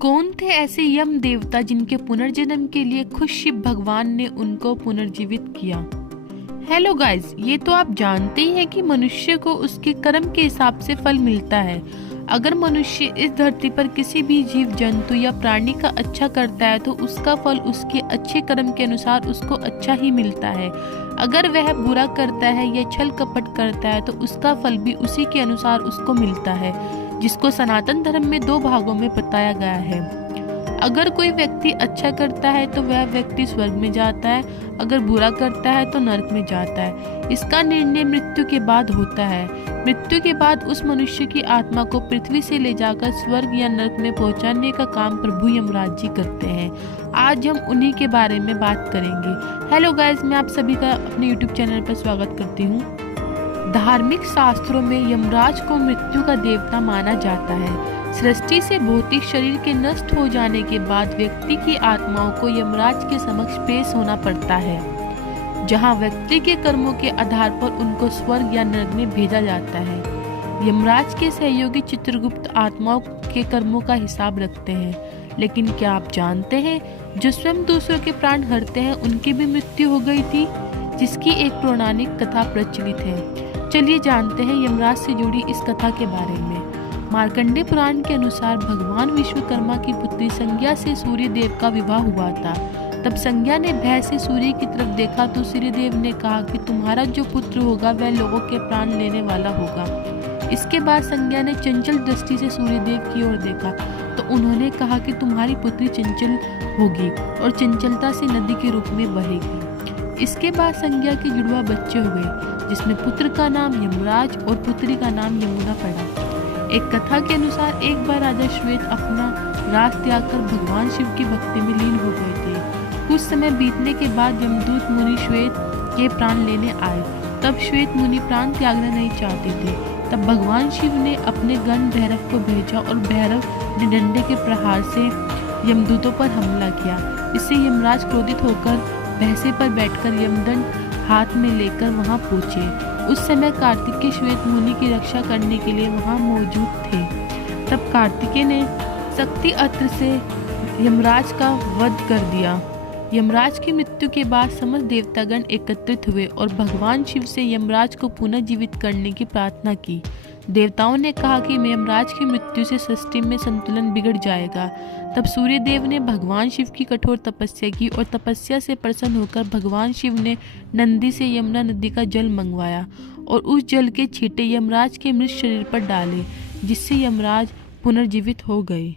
कौन थे ऐसे यम देवता जिनके पुनर्जन्म के लिए खुद शिव भगवान ने उनको पुनर्जीवित किया। हेलो गाइस, ये तो आप जानते ही हैं कि मनुष्य को उसके कर्म के हिसाब से फल मिलता है। अगर मनुष्य इस धरती पर किसी भी जीव जंतु या प्राणी का अच्छा करता है तो उसका फल उसके अच्छे कर्म के अनुसार उसको अच्छा ही मिलता है। अगर वह बुरा करता है या छल कपट करता है तो उसका फल भी उसी के अनुसार उसको मिलता है, जिसको सनातन धर्म में 2 भागों में बताया गया है। अगर कोई व्यक्ति अच्छा करता है तो वह व्यक्ति स्वर्ग में जाता है, अगर बुरा करता है तो नरक में जाता है। इसका निर्णय मृत्यु के बाद होता है। मृत्यु के बाद उस मनुष्य की आत्मा को पृथ्वी से ले जाकर स्वर्ग या नरक में पहुंचाने का काम प्रभु यमराज जी करते हैं। आज हम उन्हीं के बारे में बात करेंगे। हेलो गाइस, मैं आप सभी का अपने यूट्यूब चैनल पर स्वागत करती हूँ। धार्मिक शास्त्रों में यमराज को मृत्यु का देवता माना जाता है। सृष्टि से भौतिक शरीर के नष्ट हो जाने के बाद व्यक्ति की आत्माओं को यमराज के समक्ष पेश होना पड़ता है, जहां व्यक्ति के कर्मों के आधार पर उनको स्वर्ग या नरक में भेजा जाता है। यमराज के सहयोगी चित्रगुप्त आत्माओं के कर्मों का हिसाब रखते हैं, लेकिन क्या आप जानते हैं जो स्वयं दूसरों के प्राण हरते हैं उनकी भी मृत्यु हो गई थी, जिसकी एक पौराणिक कथा प्रचलित है। चलिए जानते हैं यमराज से जुड़ी इस कथा के बारे में। मार्कंडेय पुराण के अनुसार भगवान विश्वकर्मा की पुत्री संज्ञा से सूर्य देव का विवाह हुआ था। तब संज्ञा ने भय से सूर्य की तरफ देखा तो सूर्य देव ने कहा कि तुम्हारा जो पुत्र होगा वह लोगों के प्राण लेने वाला होगा। इसके बाद संज्ञा ने चंचल दृष्टि से सूर्य देव की ओर देखा तो उन्होंने कहा कि तुम्हारी पुत्री चंचल होगी और चंचलता से नदी के रूप में बहेगी। इसके बाद संज्ञा के जुड़वा बच्चे हुए, जिसमें पुत्र का नाम यमराज और पुत्री का नाम यमुना पड़ा। एक कथा के अनुसार एक बार राजा श्वेत अपना राज त्याग कर भगवान शिव की भक्ति में लीन हो गए थे। कुछ समय बीतने के बाद यमदूत मुनि श्वेत के प्राण लेने आए। तब श्वेत मुनि प्राण त्यागना नहीं चाहते थे। तब भगवान शिव ने अपने गण भैरव को भेजा और भैरव ने डंडे के प्रहार से यमदूतों पर हमला किया। इससे यमराज क्रोधित होकर भैंसे पर बैठकर यमदंड हाथ में लेकर वहां पहुंचे। उस समय कार्तिकेय श्वेत मुनि की रक्षा करने के लिए वहां मौजूद थे। तब कार्तिकेय ने शक्ति अस्त्र से यमराज का वध कर दिया। यमराज की मृत्यु के बाद समस्त देवतागण एकत्रित हुए और भगवान शिव से यमराज को पुनः जीवित करने की प्रार्थना की। देवताओं ने कहा कि यमराज की मृत्यु से सृष्टि में संतुलन बिगड़ जाएगा। तब सूर्य देव ने भगवान शिव की कठोर तपस्या की और तपस्या से प्रसन्न होकर भगवान शिव ने नंदी से यमुना नदी का जल मंगवाया और उस जल के छींटे यमराज के मृत शरीर पर डाले, जिससे यमराज पुनर्जीवित हो गए।